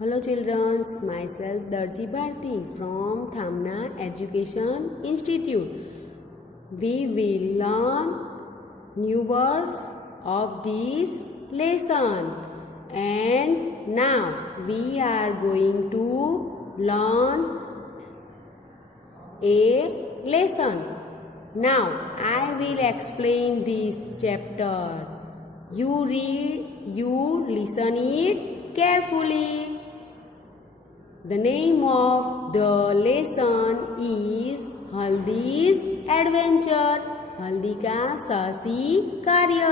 Hello children, myself Darji Bharti from Thamna Education Institute. We will learn new words of this lesson. And now we are going to learn a lesson. Now I will explain this chapter. You read, you listen it carefully. The name of the lesson is हल्दी's adventure. Haldi का साहसी कार्य.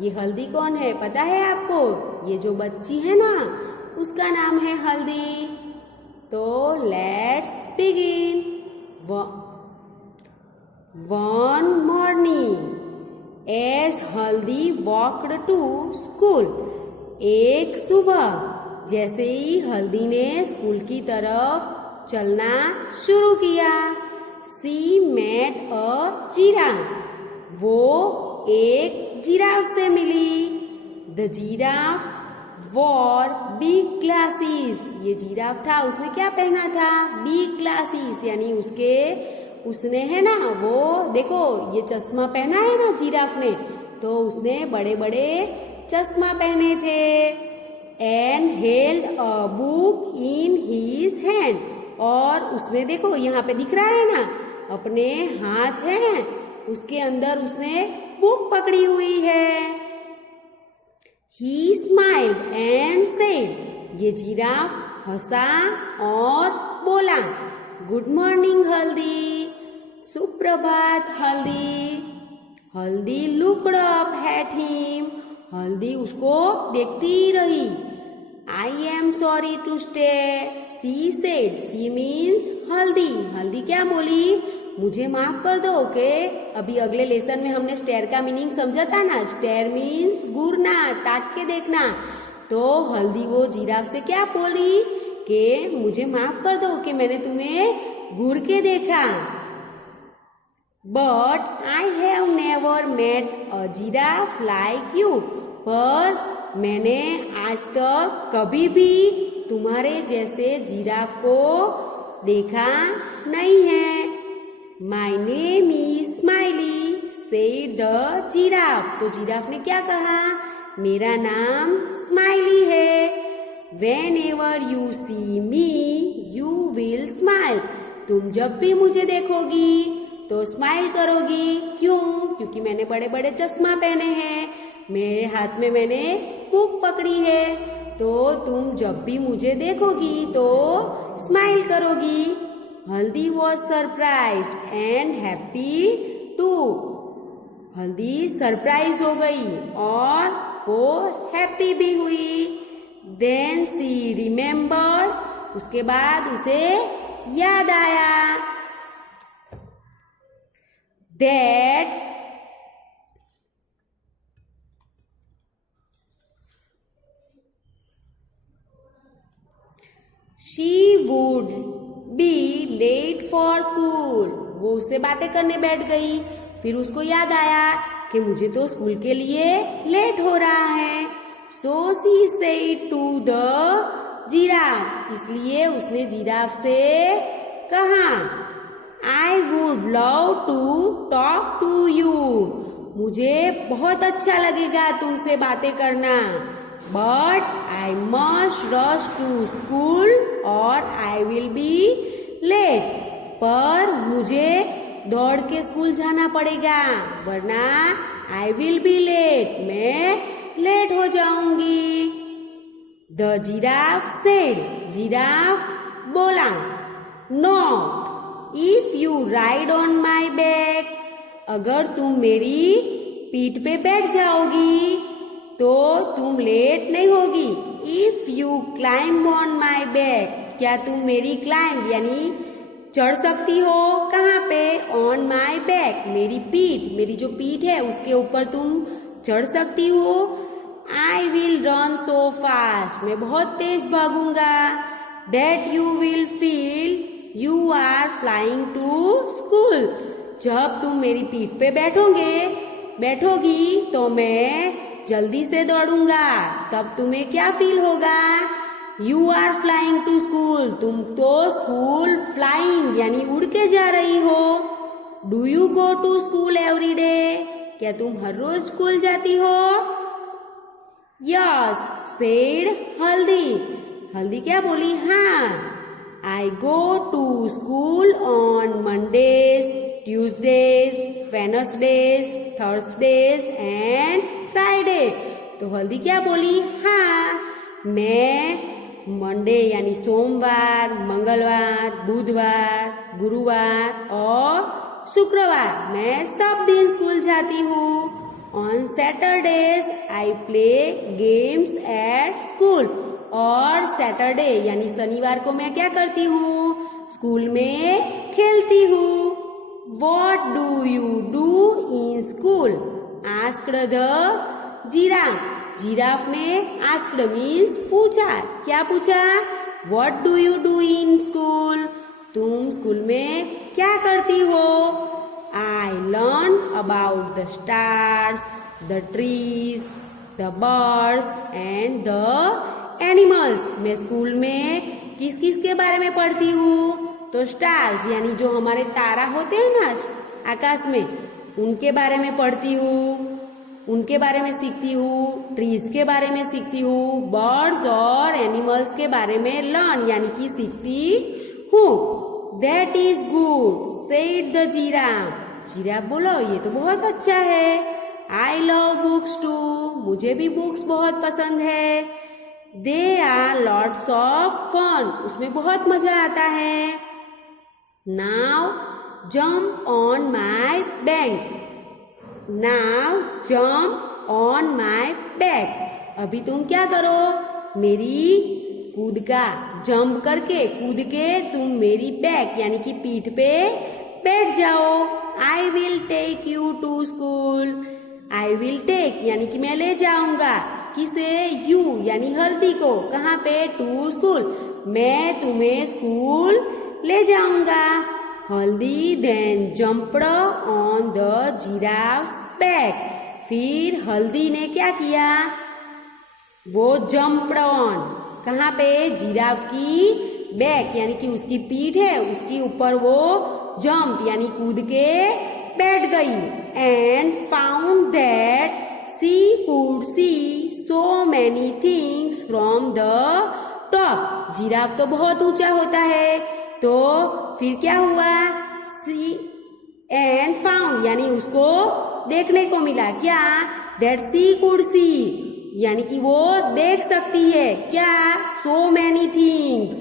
ये हल्दी कौन है पता है आपको? ये जो बच्ची है ना, उसका नाम है हल्दी. तो let's begin. One morning as Haldi walked to school. एक सुबह जैसे ही हल्दी ने स्कूल की तरफ चलना शुरू किया, सी मेट अ जिराफ. वो एक जिराफ से मिली. The giraffe wore big glasses. ये जिराफ था, उसने क्या पहना था? Big glasses. यानी उसने है ना, वो देखो ये चश्मा पहना है ना जिराफ ने, तो उसने बड़े बड़े चश्मा पहने थे. And held a book in his hand. और उसने देखो यहाँ पे दिख रहा है ना, अपने हाथ है, उसके अंदर उसने बुक पकड़ी हुई है. ही स्माइल्ड एंड सेड. ये जिराफ हंसा और बोला, गुड मॉर्निंग हल्दी. सुप्रभात हल्दी. हल्दी लुक्ड अप एट हिम. हल्दी उसको देखती रही. I am sorry to stare, she said. She means Haldi. Haldi क्या बोली? मुझे माफ कर दो. ओके, अभी अगले लेसन में हमने स्टेयर का मीनिंग समझा था ना. स्टेयर मीन्स घूरना, ताक के देखना. तो हल्दी वो जिराफ से क्या बोली कि मुझे माफ कर दो कि मैंने तुम्हें घूर के देखा. But I have never met a giraffe like you. पर मैंने आज तक कभी भी तुम्हारे जैसे जिराफ को देखा नहीं है. My name is Smiley, said the giraffe. तो जिराफ ने क्या कहा? मेरा नाम स्माइली है. Whenever you see me you will smile. तुम जब भी मुझे देखोगी तो स्माइल करोगी. क्यों? क्योंकि मैंने बड़े बड़े चश्मा पहने हैं, मेरे हाथ में मैंने बुक पकड़ी है. तो तुम जब भी मुझे देखोगी तो स्माइल करोगी. Haldi was surprised and happy too. Haldi surprise हो गई और वो हैप्पी भी हुई. Then she remembered. उसके बाद उसे याद आया that she would be late for school. वो उससे बातें करने बैठ गई. फिर उसको याद आया कि मुझे तो स्कूल के लिए लेट हो रहा है. So she said to the giraffe. इसलिए उसने जिराफ से कहा, I would love to talk to you. मुझे बहुत अच्छा लगेगा तुमसे बातें करना. But I must rush to school or I will be late. पर मुझे दौड़ के स्कूल जाना पड़ेगा, वरना I will be late. मैं लेट हो जाऊंगी. The giraffe said. जिराफ बोला, No. If you ride on my back. अगर तुम मेरी पीठ पे बैठ जाओगी तो तुम लेट नहीं होगी. If you climb on my back. क्या तुम मेरी क्लाइंब यानी चढ़ सकती हो? कहाँ पे? On my back. मेरी पीठ, मेरी जो पीठ है उसके ऊपर तुम चढ़ सकती हो. I will run so fast. मैं बहुत तेज भागूंगा. That you will feel You are flying to school. जब तुम मेरी पीठ पे बैठोगी तो मैं जल्दी से दौड़ूंगा. तब तुम्हें क्या फील होगा? You are flying to school, तुम तो स्कूल फ्लाइंग यानी उड़ के जा रही हो। Do you go to school every day, क्या तुम हर रोज स्कूल जाती हो? यस सेड हल्दी, हल्दी क्या बोली? हाँ। I go to school on Mondays, Tuesdays, Wednesdays, Thursdays and Friday. तो हल्दी क्या बोली? हाँ, मैं मंडे यानी सोमवार, मंगलवार, बुधवार, गुरुवार और शुक्रवार मैं सब दिन स्कूल जाती हूँ। On Saturdays I play games at school, और सैटरडे यानी शनिवार को मैं क्या करती हूँ? स्कूल में खेलती हूँ। What do you do in school? asked the giraffe. Giraffe ने asked means पूछा। क्या पूछा? What do you do in school? तुम स्कूल में क्या करती हो? I learn about the stars, the trees, the birds and the animals. मैं स्कूल में किस किस के बारे में पढ़ती हूँ? तो स्टार्स यानी जो हमारे तारा होते हैं ना आकाश में, उनके बारे में पढ़ती हूँ, उनके बारे में सीखती हूँ। ट्रीज के बारे में सीखती हूँ, बर्ड्स और एनिमल्स के बारे में लर्न यानी कि सीखती हूँ। That is good said the giraffe, giraffe बोलो ये तो बहुत अच्छा है। आई लव बुक्स टू, मुझे भी बुक्स बहुत पसंद है। They are lots of fun, उसमें बहुत मजा आता है। Now jump on my back, now jump on my back, अभी तुम क्या करो? मेरी कूद का जंप करके कूद के तुम मेरी बैक यानी कि पीठ पे बैठ जाओ। I will take you to school, I will take यानी कि मैं ले जाऊंगा। किसे? यू यानी हल्दी को। कहाँ पे? टू स्कूल, मैं तुम्हें स्कूल ले जाऊंगा। Haldi then jumped on the giraffe's back, फिर हल्दी ने क्या किया? वो जम्प्ड ऑन, कहाँ पे? जिराफ की बैक यानी कि उसकी पीठ है, उसके ऊपर वो जंप यानी कूद के बैठ गई। And found that she could see so many things from the top. Giraffe तो बहुत ऊंचा होता है, तो फिर क्या हुआ? she and found यानी उसको देखने को मिला। क्या? that she could see यानी कि वो देख सकती है। क्या? so many things,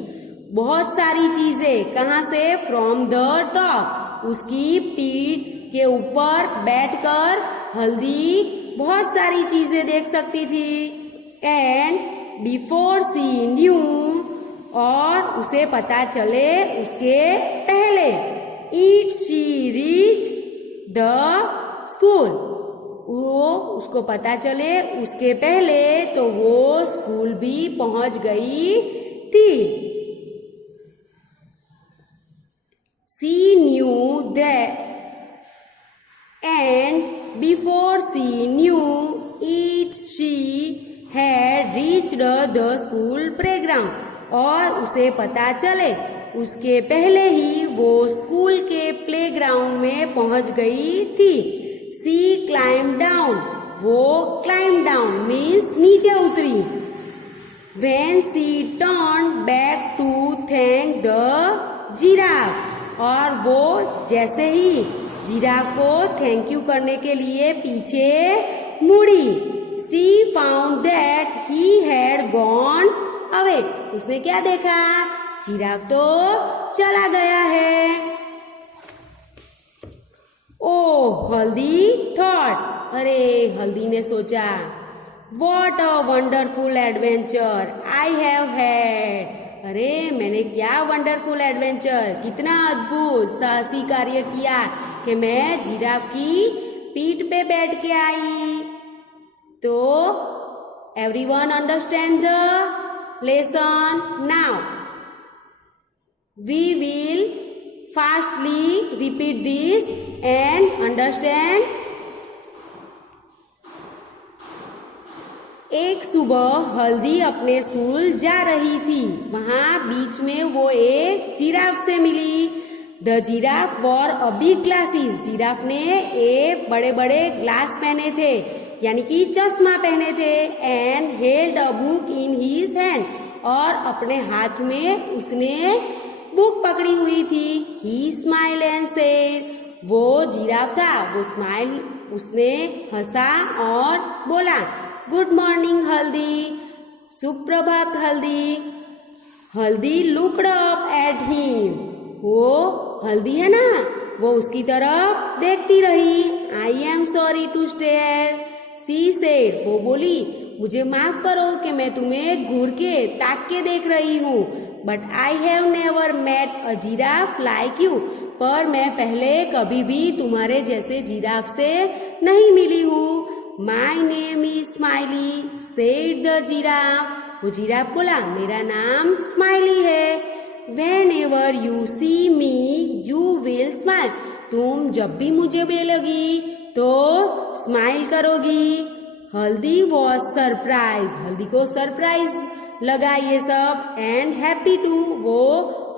बहुत सारी चीजें। कहाँ से? from the top, उसकी पीठ के ऊपर बैठकर हल्दी बहुत सारी चीजें देख सकती थी। एंड बिफोर सी न्यू, और उसे पता चले उसके पहले, it she reach the school, वो उसको पता चले उसके पहले तो वो स्कूल भी पहुंच गई थी। She knew that and before she knew it she had reached the school playground, और उसे पता चले उसके पहले ही वो स्कूल के प्लेग्राउंड में पहुंच गई थी। she climbed down, वो climb down means नीचे उतरी। when she turned back to thank the giraffe, और वो जैसे ही जिराफ को थैंक यू करने के लिए पीछे मुड़ी। She found that he had gone away, उसने क्या देखा? जिराफ तो चला गया है। ओह हल्दी थॉट, अरे हल्दी ने सोचा, What a wonderful adventure I have had, अरे मैंने क्या वंडरफुल एडवेंचर, कितना अद्भुत साहसी कार्य किया कि मैं जिराफ की पीठ पे बैठ के आई। तो everyone understand the lesson now. We will fastly repeat this and understand एक सुबह हल्दी अपने स्कूल जा रही थी। वहाँ बीच में वो एक जिराफ से मिली। The giraffe wore a big glasses. Giraffe ने एक बड़े बड़े ग्लास पहने थे, यानी कि चश्मा पहने थे। And held a book in his hand. और अपने हाथ में उसने बुक पकड़ी हुई थी। ही स्माइल एंड सेड। वो जिराफ था, वो स्माइल, उसने हंसा और बोला, गुड मॉर्निंग हल्दी। सुप्रभात हल्दी। हल्दी लुक्ड अप एट हिम। वो हल्दी है ना, वो उसकी तरफ देखती रही। I am sorry to stare, she said. वो बोली, मुझे माफ करो कि मैं तुम्हें घूर के ताक के देख रही हूँ। But I have never met a giraffe like you. पर मैं पहले कभी भी तुम्हारे जैसे जिराफ से नहीं मिली हूँ। माई name is Smiley, said the giraffe. वो जिराफ बोला, मेरा नाम स्माइली है। Whenever you see me, you will smile. तुम जब भी मुझे मिलोगी तो स्माइल करोगी। Haldi was surprise. हल्दी को सरप्राइज लगा ये सब। And happy too. वो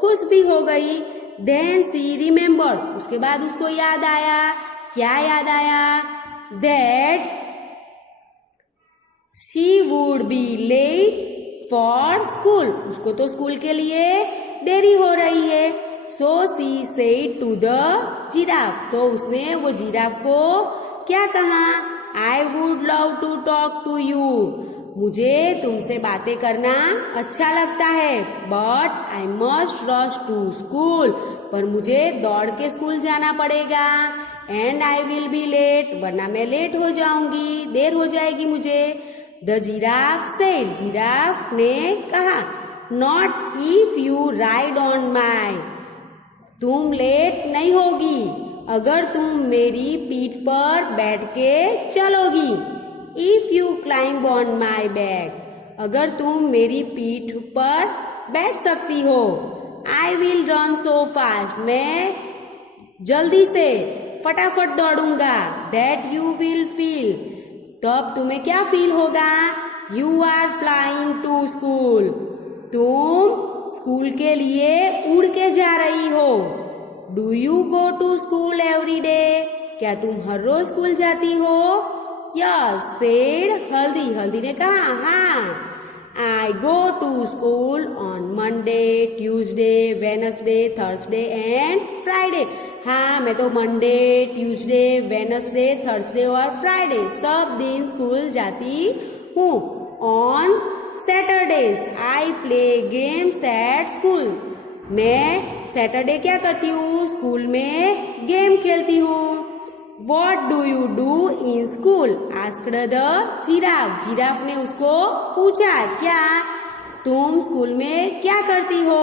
खुश भी हो गई। Then she remembered. उसके बाद उसको याद आया। क्या याद आया? That she would be late for school. उसको तो स्कूल के लिए देरी हो रही है। So she said to the giraffe. तो उसने वो जिराफ को क्या कहा? I would love to talk to you. मुझे तुमसे बातें करना अच्छा लगता है। But I must rush to school. पर मुझे दौड़ के स्कूल जाना पड़ेगा। And I will be late. वरना मैं लेट हो जाऊंगी, देर हो जाएगी मुझे। The giraffe said. जिराफ ने कहा, not if you ride on my. तुम लेट नहीं होगी अगर तुम मेरी पीठ पर बैठ के चलोगी। If you climb on my back. अगर तुम मेरी पीठ पर बैठ सकती हो। I will run so fast. मैं जल्दी से फटाफट दौड़ूंगा। That you will feel. तब तुम्हें क्या फील होगा? You are flying to school. तुम स्कूल के लिए उड़ के जा रही हो। Do you go to school every day. क्या तुम हर रोज स्कूल जाती हो? यस सेड हल्दी। हल्दी ने कहा, हाँ। I go to school on Monday, Tuesday, Wednesday, Thursday and Friday. हाँ, मैं तो मंडे, ट्यूसडे, वेनसडे, थर्सडे और फ्राइडे सब दिन स्कूल जाती हूँ। On Saturdays I play games at school. मैं सैटरडे क्या करती हूँ? स्कूल में गेम खेलती हूँ। What do you do in school? asked the giraffe. Giraffe ने उसको पूछा, क्या तुम स्कूल में क्या करती हो?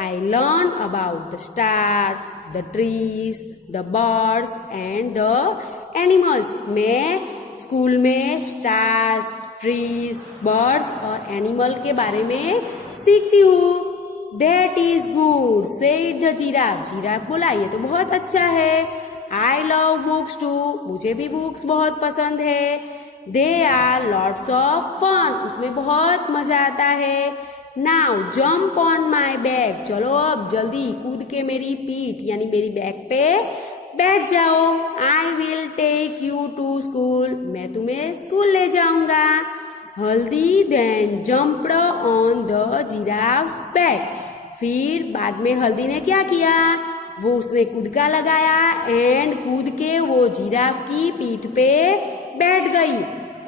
I learn about the stars, the trees, the birds and the animals. मैं स्कूल में स्टार्स, ट्रीज, बर्ड्स और एनिमल के बारे में सीखती हूँ। That is good, said the giraffe. Giraffe बोला, ये तो बहुत अच्छा है। I love books too. मुझे भी बुक्स बहुत पसंद है। They are lots of fun. उसमें बहुत मजा आता है। Now jump on my back. चलो अब जल्दी कूद के मेरी पीठ यानी मेरी बैक पे बैठ जाओ। I will take you to school. मैं तुम्हें स्कूल ले जाऊंगा। हल्दी then jumped on the giraffe's back. फिर बाद में हल्दी ने क्या किया? वो उसने कूदका लगाया एंड कूद के वो जिराफ की पीठ पे बैठ गई।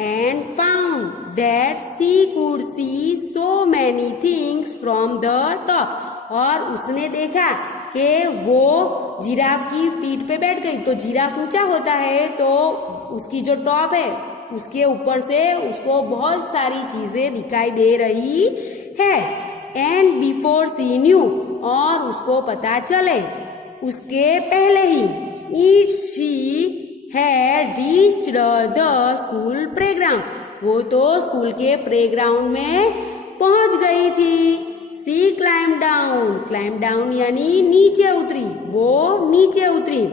And found that she could see so many things from the top. और उसने देखा कि वो जिराफ की पीठ पे बैठ गई। तो जिराफ ऊंचा होता है तो उसकी जो टॉप है उसके ऊपर से उसको बहुत सारी चीजें दिखाई दे रही है। एंड बिफोर शी न्यू, और उसको पता चले उसके पहले ही, it she had reached the school playground. वो तो स्कूल के प्लेग्राउंड में पहुंच गई थी। She climb down. Climb down यानी नीचे उतरी। वो नीचे उतरी।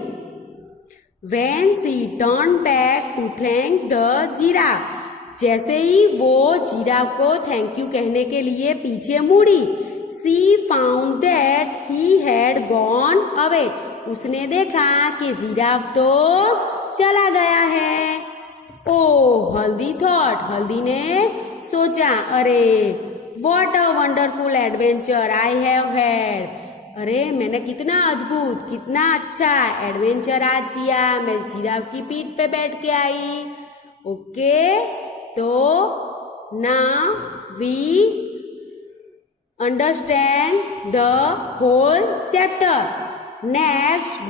When she turn back to thank the giraffe. जैसे ही वो जिराफ को थैंक यू कहने के लिए पीछे मुड़ी, she found that he had gone away. उसने देखा कि जिराफ तो चला गया है। ओ हल्दी थॉट, हल्दी ने सोचा, अरे what a wonderful adventure I have had. अरे मैंने कितना अद्भुत, कितना अच्छा एडवेंचर आज किया, मैं जिराफ की पीठ पे बैठ के आई। ओके, तो now we understand the whole chapter. Next